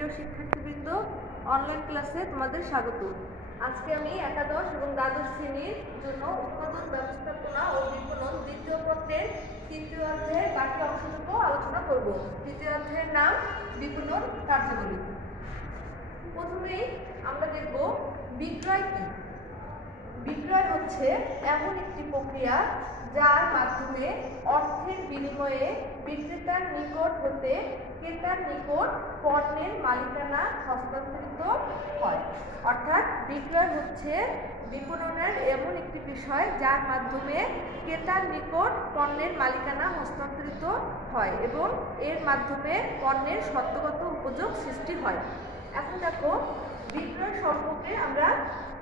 সুপ্রিয় শিক্ষার্থীবৃন্দ, অনলাইন ক্লাসে তোমাদের স্বাগত। আজকে আমি একাদশ এবং দ্বাদশ শ্রেণীর জন্য উৎপাদন ব্যবস্থাপনা ও বিপণন দ্বিতীয় পত্রের তৃতীয় অধ্যায়ের বাকি অংশটুকু আলোচনা করব। তৃতীয় অধ্যায়ের নাম বিপণন কার্যাবলী। প্রথমেই আমরা দেখব বিক্রয় কি। বিক্রয় হচ্ছে এমন একটি প্রক্রিয়া যার মাধ্যমে অর্থের বিনিময়ে বিক্রেতার নিকট হতে ক্রেতার নিকট পণ্যের মালিকানা হস্তান্তরিত হয়। অর্থাৎ বিক্রয় হচ্ছে বিপণনের এমন একটি বিষয় যার মাধ্যমে ক্রেতার নিকট পণ্যের মালিকানা হস্তান্তরিত হয় এবং এর মাধ্যমে পণ্যের সত্যগত উপযোগ সৃষ্টি হয়। এখন দেখো বিক্রয় সম্পর্কে আমরা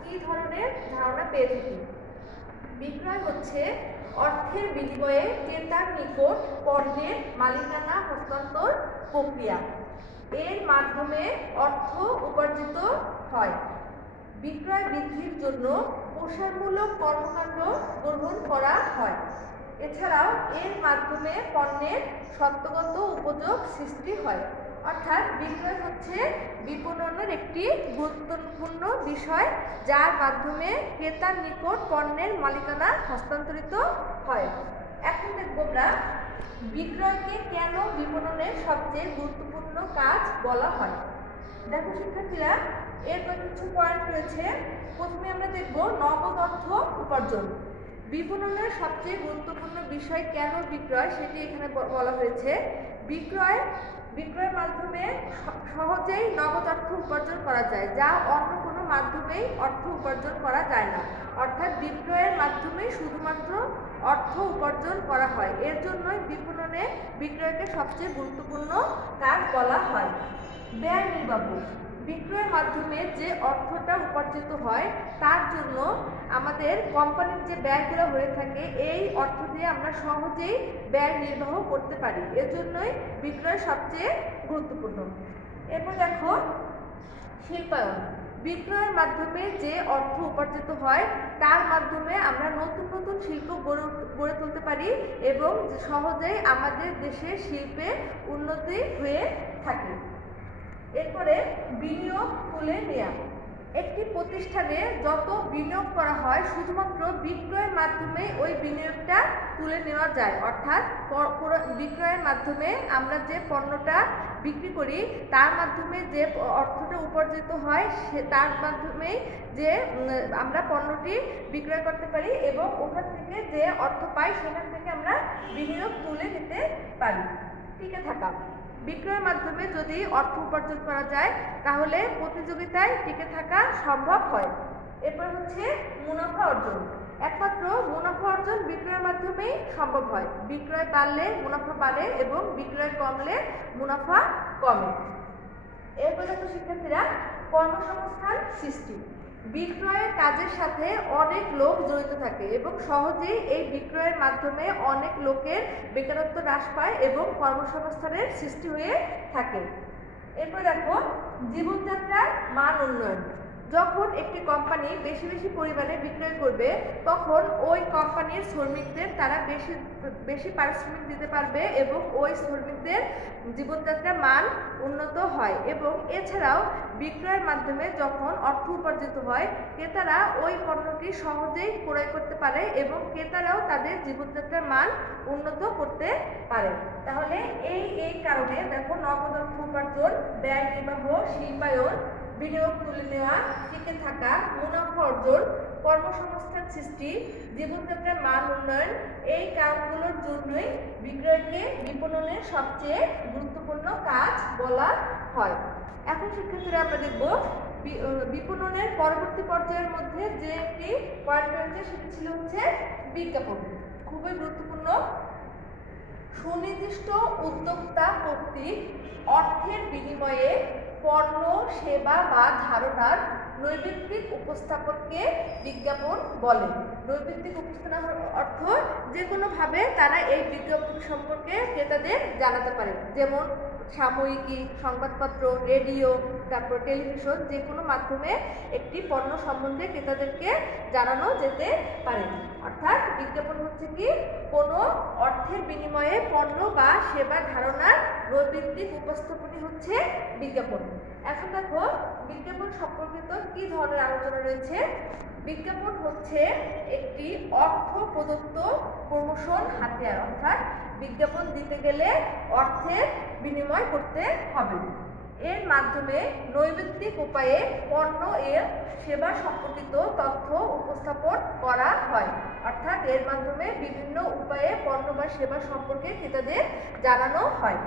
কি ধরনের ধারণা পেয়ে থাকি। বিক্রয় হচ্ছে অর্থের বিনিময়ে ক্রেতার নিকট পণ্যের মালিকানা হস্তান্তর প্রক্রিয়া। এর মাধ্যমে অর্থ উপার্জিত হয়। বিক্রয় বৃদ্ধির জন্য প্রসারমূলক কর্মকাণ্ড গ্রহণ করা হয়। এছাড়াও এর মাধ্যমে পণ্যের সত্যগত উপযোগ সৃষ্টি হয়। অর্থাৎ বিক্রয় হচ্ছে বিপণনের একটি গুরুত্বপূর্ণ বিষয় যার মাধ্যমে ক্রেতার নিকট পণ্যের মালিকানা হস্তান্তরিত হয়। এখন দেখব আমরা বিক্রয়কে কেন বিপণনের সবচেয়ে গুরুত্বপূর্ণ কাজ বলা হয়। দেখো শিক্ষার্থীরা, এরপর কিছু পয়েন্ট রয়েছে। প্রথমে আমরা দেখব নগদ অর্থ উপার্জন। বিপণনের সবচেয়ে গুরুত্বপূর্ণ বিষয় কেন বিক্রয় সেটি এখানে বলা হয়েছে। বিক্রয়ের মাধ্যমে সহজেই নগদ অর্থ উপার্জন করা যায়, যা অন্য কোনো মাধ্যমেই অর্থ উপার্জন করা যায় না। অর্থাৎ বিক্রয়ের মাধ্যমে শুধুমাত্র অর্থ উপার্জন করা হয়। এর জন্যই বিপণনে বিক্রয়কে সবচেয়ে গুরুত্বপূর্ণ কাজ বলা হয়। ব্যয় নির্বাহ। বিক্রয়ের মাধ্যমে যে অর্থটা উপার্জিত হয় তার জন্য আমাদের কোম্পানির যে ব্যয়গুলো হয়ে থাকে এই অর্থ দিয়ে আমরা সহজেই ব্যয় নির্বাহ করতে পারি। এজন্যই বিক্রয় সবচেয়ে গুরুত্বপূর্ণ। এরপর দেখো শিল্পায়ন। বিক্রয়ের মাধ্যমে যে অর্থ উপার্জিত হয় তার মাধ্যমে আমরা নতুন নতুন শিল্প গড়ে তুলতে পারি এবং সহজেই আমাদের দেশের শিল্পে উন্নতি হয়ে থাকে। এরপরে বিনিয়োগ তুলে নেওয়া। একটি প্রতিষ্ঠানে যত বিনিয়োগ করা হয় শুধুমাত্র বিক্রয়ের মাধ্যমে ওই বিনিয়োগটা তুলে নেওয়া যায়। অর্থাৎ বিক্রয়ের মাধ্যমে আমরা যে পণ্যটা বিক্রি করি তার মাধ্যমে যে অর্থটা উপার্জিত হয় তার মাধ্যমেই যে আমরা পণ্যটি বিক্রয় করতে পারি এবং ওখান থেকে যে অর্থ পাই সেখান থেকে আমরা বিনিয়োগ তুলে নিতে পারি। টিকে থাকা। বিক্রয়ের মাধ্যমে যদি অর্থ উপার্জন করা যায় তাহলে প্রতিযোগিতায় টিকে থাকা সম্ভব হয়। এরপর হচ্ছে মুনাফা অর্জন। একমাত্র মুনাফা অর্জন বিক্রয়ের মাধ্যমেই সম্ভব হয়। বিক্রয় বাড়লে মুনাফা বাড়ে এবং বিক্রয় কমলে মুনাফা কমে। এরপর দেখো শিক্ষার্থীরা কর্মসংস্থান সৃষ্টি। বিক্রয়ের কাজের সাথে অনেক লোক জড়িত থাকে এবং সহজেই এই বিক্রয়ের মাধ্যমে অনেক লোকের বেকারত্ব হ্রাস পায় এবং কর্মসংস্থানের সৃষ্টি হয়ে থাকে। এরপর দেখো জীবনযাত্রার মান উন্নয়ন। যখন একটি কোম্পানি বেশি বেশি পরিমাণে বিক্রয় করবে তখন ওই কোম্পানির শ্রমিকদের তারা বেশি পারিশ্রমিক দিতে পারবে এবং ওই শ্রমিকদের জীবনযাত্রার মান উন্নত হয়। এবং এছাড়াও বিক্রয়ের মাধ্যমে যখন অর্থ উপার্জিত হয় ক্রেতারা ওই পণ্যটি সহজেই ক্রয় করতে পারে এবং ক্রেতারাও তাদের জীবনযাত্রার মান উন্নত করতে পারে। তাহলে এই কারণে দেখো নগদ অর্থ উপার্জন, ব্যয় নির্বাহ, শিল্পায়ন, বিনিয়োগ তুলে নেওয়া, টিকে থাকা, মুনাফা অর্জন, কর্মসংস্থান সৃষ্টি, জীবনযাত্রার মান উন্নয়ন, এই কারণগুলোর জন্যই বিক্রয়কে বিপণনের সবচেয়ে গুরুত্বপূর্ণ কাজ বলা হয়। এখন শিক্ষার্থীরা আমরা দেখব বিপণনের পরবর্তী পর্যায়ের মধ্যে যে একটি পয়েন্ট রয়েছে সেটি ছিল হচ্ছে বিজ্ঞাপন। খুবই গুরুত্বপূর্ণ। সুনির্দিষ্ট উদ্যোক্তা কর্তৃক অর্থের বিনিময়ে পণ্য, সেবা বা ধারণার নৈমিত্তিক উপস্থাপনকে বিজ্ঞাপন বলে। নৈমিত্তিক উপস্থাপন অর্থ যে কোনোভাবে তারা এই বিজ্ঞাপন সম্পর্কে ক্রেতাদের জানাতে পারে। যেমন সাময়িকী, সংবাদপত্র, রেডিও, তারপর টেলিভিশন, যে কোনো মাধ্যমে একটি পণ্য সম্বন্ধে ক্রেতাদেরকে জানানো যেতে পারে। অর্থাৎ বিজ্ঞাপন হচ্ছে কি কোনো অর্থের বিনিময়ে পণ্য বা সেবা ধারণার নৈর্ব্যক্তিক উপস্থাপনই হচ্ছে বিজ্ঞাপন। এখন দেখো বিজ্ঞাপন সম্পর্কিত কি ধরনের আলোচনা রয়েছে। বিজ্ঞাপন হচ্ছে একটি অর্থ প্রদত্ত প্রমোশন হাতিয়ার, অর্থাৎ বিজ্ঞাপন দিতে গেলে অর্থের বিনিময় করতে হবে। এর মাধ্যমে নৈর্ব্যক্তিক উপায়ে পণ্য এর সেবা সম্পর্কিত তথ্য উপস্থাপন করা হয়, অর্থাৎ এর মাধ্যমে বিভিন্ন উপায়ে পণ্য বা সেবা সম্পর্কে ক্রেতাদের জানানো হয়।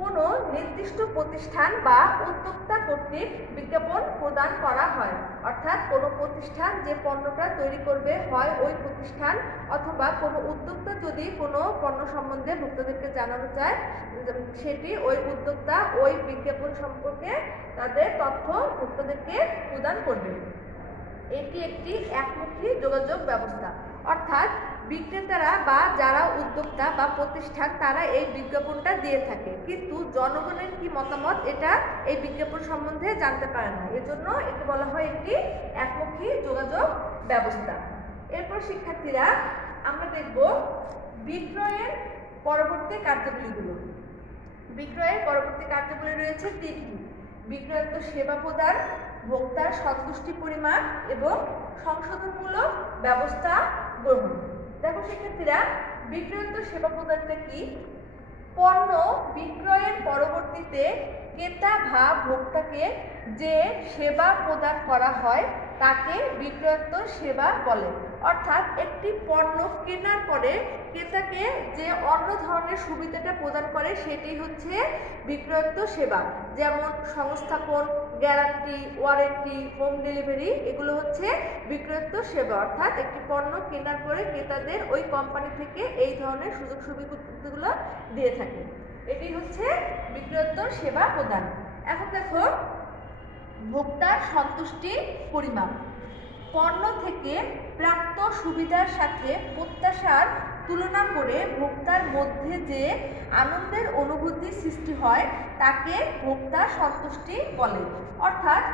কোনো নির্দিষ্ট প্রতিষ্ঠান বা উদ্যোক্তা কর্তৃক বিজ্ঞাপন প্রদান করা হয়, অর্থাৎ কোনো প্রতিষ্ঠান যে পণ্যটা তৈরি করবে হয় ওই প্রতিষ্ঠান অথবা কোনো উদ্যোক্তা যদি কোনো পণ্য সম্বন্ধে ভোক্তাদেরকে জানানো চায় সেটি ওই উদ্যোক্তা ওই বিজ্ঞাপন সম্পর্কে তাদের তথ্য ভোক্তাদেরকে প্রদান করবে। এটি একটি একমুখী যোগাযোগ ব্যবস্থা, অর্থাৎ বিক্রেতারা বা যারা উদ্যোক্তা বা প্রতিষ্ঠান তারা এই বিজ্ঞাপনটা দিয়ে থাকে, কিন্তু জনগণের কি মতামত এটা এই বিজ্ঞাপন সম্বন্ধে জানতে পারে না, এজন্য একে বলা হয় একটি একমুখী যোগাযোগ ব্যবস্থা। এরপর শিক্ষার্থীরা আমরা দেখব বিক্রয়ের পরবর্তী কার্যাবলীগুলো। বিক্রয়ের পরবর্তী কার্যাবলী রয়েছে তিনটি: বিক্রয়োক্ত সেবা প্রদান, ভোক্তার সন্তুষ্টি পরিমাপ এবং সংশোধনমূলক ব্যবস্থা গ্রহণ। দেখো শিক্ষার্থীরা, বিক্রয়োক্ত সেবা প্রদানটা কি? পণ্য বিক্রয়ের পরবর্তীতে ক্রেতা বা ভোক্তাকে যে সেবা প্রদান করা হয় তাকে বিক্রয়োক্ত সেবা বলে। অর্থাৎ একটি পণ্য কেনার পরে ক্রেতাকে যে অন্য ধরনের সুবিধাটা প্রদান করে সেটি হচ্ছে বিক্রয়োক্ত সেবা, যেমন সংস্থাপন, গ্যারান্টি, ওয়ারেন্টি, হোম ডেলিভারি, এগুলো হচ্ছে বিক্রয়োক্ত সেবা। অর্থাৎ একটি পণ্য কেনার পরে ক্রেতাদের ওই কোম্পানি থেকে এই ধরনের সুযোগ সুবিধাগুলো দিয়ে থাকে, এটি হচ্ছে বিক্রয়োক্ত সেবা প্রদান। এখন দেখো ভোক্তার সন্তুষ্টি পরিমাপ। পণ্য থেকে প্রাপ্ত সুবিধার সাথে প্রত্যাশার তুলনা করে ভোক্তার মধ্যে যে আনন্দের অনুভূতি সৃষ্টি হয় তাকে ভোক্তা সন্তুষ্টি বলে। অর্থাৎ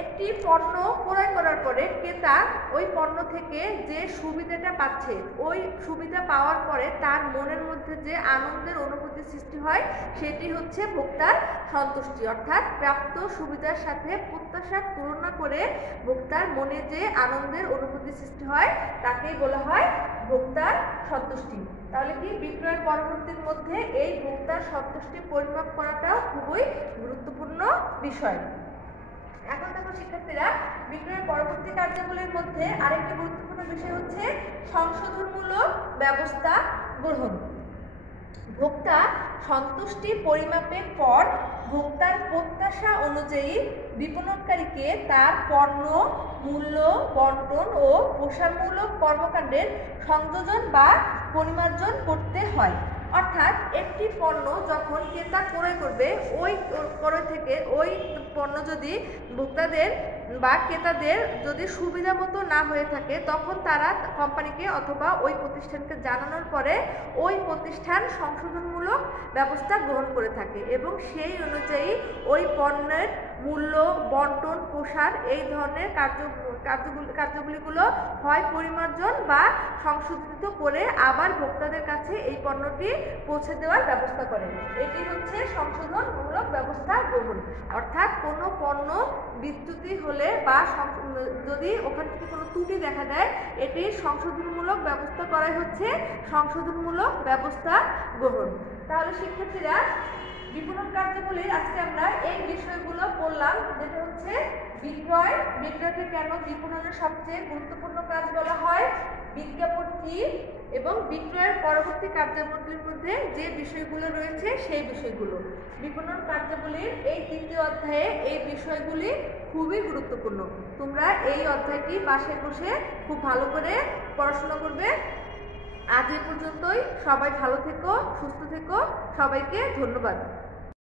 একটি পণ্য ক্রয় করার পরে ক্রেতা ওই পণ্য থেকে যে সুবিধাটা পাচ্ছে ওই সুবিধা পাওয়ার পরে তার মনের মধ্যে যে আনন্দের অনুভূতি সৃষ্টি হয় সেটি হচ্ছে ভোক্তার সন্তুষ্টি। অর্থাৎ প্রাপ্ত সুবিধার সাথে প্রত্যাশার তুলনা করে ভোক্তার মনে যে আনন্দের অনুভূতি সৃষ্টি হয় তাকেই বলা হয় ভোক্তার সন্তুষ্টি। তাহলে কি বিক্রয়ের পরবর্তীর মধ্যে এই ভোক্তার সন্তুষ্টি পরিমাপ করাটাও খুবই গুরুত্বপূর্ণ বিষয়। এখন দেখো শিক্ষার্থীরা, বিক্রয়ের পরবর্তী কার্যাবলীর মধ্যে আরেকটি গুরুত্বপূর্ণ বিষয় হচ্ছে সংশোধনমূলক ব্যবস্থা গ্রহণ। ভোক্তা সন্তুষ্টি পরিমাপের পর ভোক্তার প্রত্যাশা অনুযায়ী বিপণনকারীকে তার পণ্য মূল্য বন্টন ও প্রসারমূলক কর্মকাণ্ডের সংযোজন বা পরিমার্জন করতে হয়। অর্থাৎ একটি পণ্য যখন ক্রেতা ক্রয় করবে ওই ক্রয় থেকে ওই পণ্য যদি ভোক্তাদের বা ক্রেতাদের যদি সুবিধা মতো না হয়ে থাকে তখন তারা কোম্পানিকে অথবা ওই প্রতিষ্ঠানকে জানানোর পরে ওই প্রতিষ্ঠান সংশোধনমূলক ব্যবস্থা গ্রহণ করে থাকে এবং সেই অনুযায়ী ওই পণ্যের মূল্য বন্টন প্রসার এই ধরনের কার্যগুলিগুলো হয় পরিমার্জন বা সংশোধিত করে আবার ভোক্তাদের কাছে এই পণ্যটি পৌঁছে দেওয়ার ব্যবস্থা করে। এটি হচ্ছে সংশোধনমূলক ব্যবস্থা গ্রহণ। অর্থাৎ কোনো পণ্য বিচ্যুতি হলে বা যদি ওখান থেকে কোনো ত্রুটি দেখা দেয় এটির সংশোধনমূলক ব্যবস্থা করাই হচ্ছে সংশোধনমূলক ব্যবস্থা গ্রহণ। তাহলে শিক্ষার্থীরা, বিপণন কার্যাবলীর আজকে আমরা এই বিষয়গুলো পড়লাম, যেটা হচ্ছে বিক্রয়, বিক্রয়কে কেন বিপণনের সবচেয়ে গুরুত্বপূর্ণ কাজ বলা হয়, বিজ্ঞাপন কি, এবং বিক্রয়ের পরবর্তী কার্যাবলীর মধ্যে যে বিষয়গুলো রয়েছে সেই বিষয়গুলো। বিপণন কার্যাবলীর এই তৃতীয় অধ্যায়ে এই বিষয়গুলি খুবই গুরুত্বপূর্ণ। তোমরা এই অধ্যায়টি বাসায় বসে খুব ভালো করে পড়াশোনা করবে। আজ এ পর্যন্তই। সবাই ভালো থেকো, সুস্থ থেকো, সবাইকে ধন্যবাদ।